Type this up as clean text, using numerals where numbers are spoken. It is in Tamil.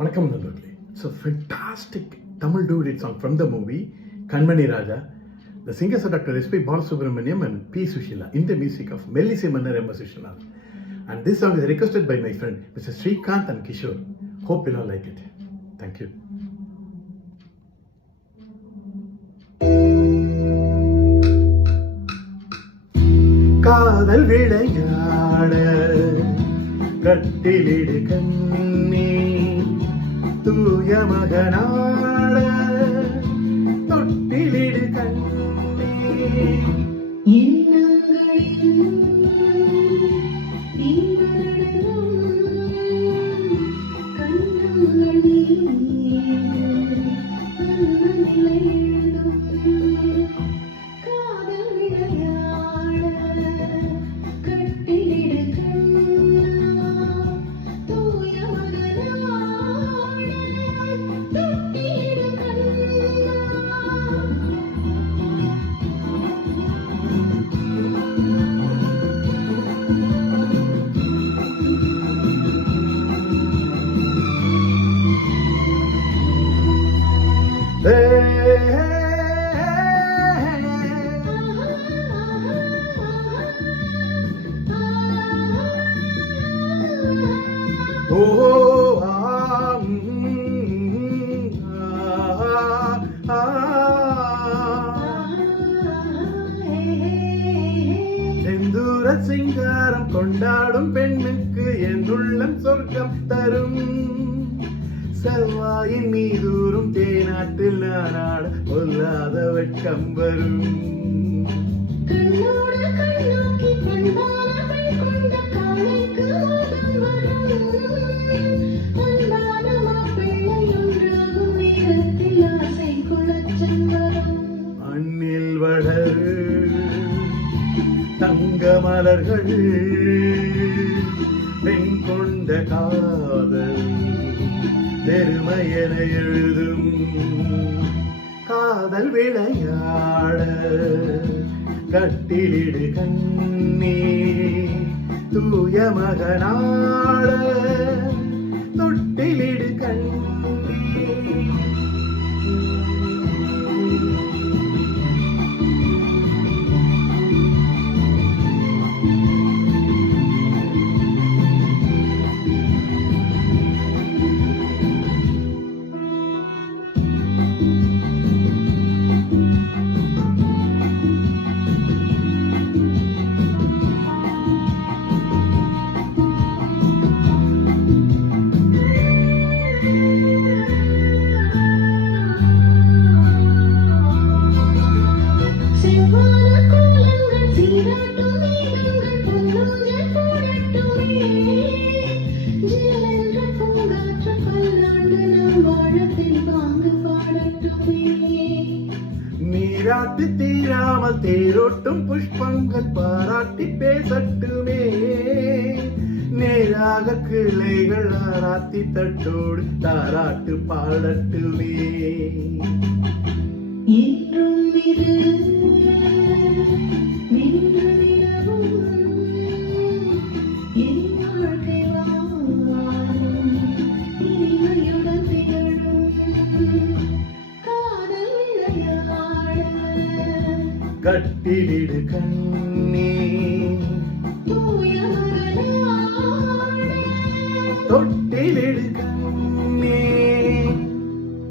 வணக்கம் நண்பர்களே. It's a fantastic Tamil duet song from the movie Kanmani Raja. The singers are Dr. S.P. Balasubramaniam and P. Sushila in the music of Mellise Mannar M. Vishwanath. And this song is requested by my friend Mr. Srikanth and Kishore. Hope you all like it. Thank you. காதல் விளையாட கட்டிலிடு கண்ணே தூய மகனாட தொட்டிலிடு கண்ணே செந்தூர சிங்காரம் கொண்டாடும் பெண்ணுக்கு என் உள்ளம் சொர்க்கம் தரும். செவ்வாயின் மீதூரும் தேனாட்டில் நானாட பொல்லாத வெட்கம் வரும். மண்ணில் வளரு தங்க மலர்கள் பெண் கொண்ட காதல் பெருமையென எழுதும். காதல் விளையாட கட்டிலிடு கண்ணே தூய மகனாட தொட்டிலிடு கண்ணே. நீராட்டு தீராமல் தேரோட்டும் புஷ்பங்கள் பாராட்டி பேசட்டுமே. நேராக கிளைகள் ஆராத்தி தட்டோடு தாராட்டு பாடட்டுமே. கட்டிலிடு கண்ணே தொட்டிலிடு கண்ணே.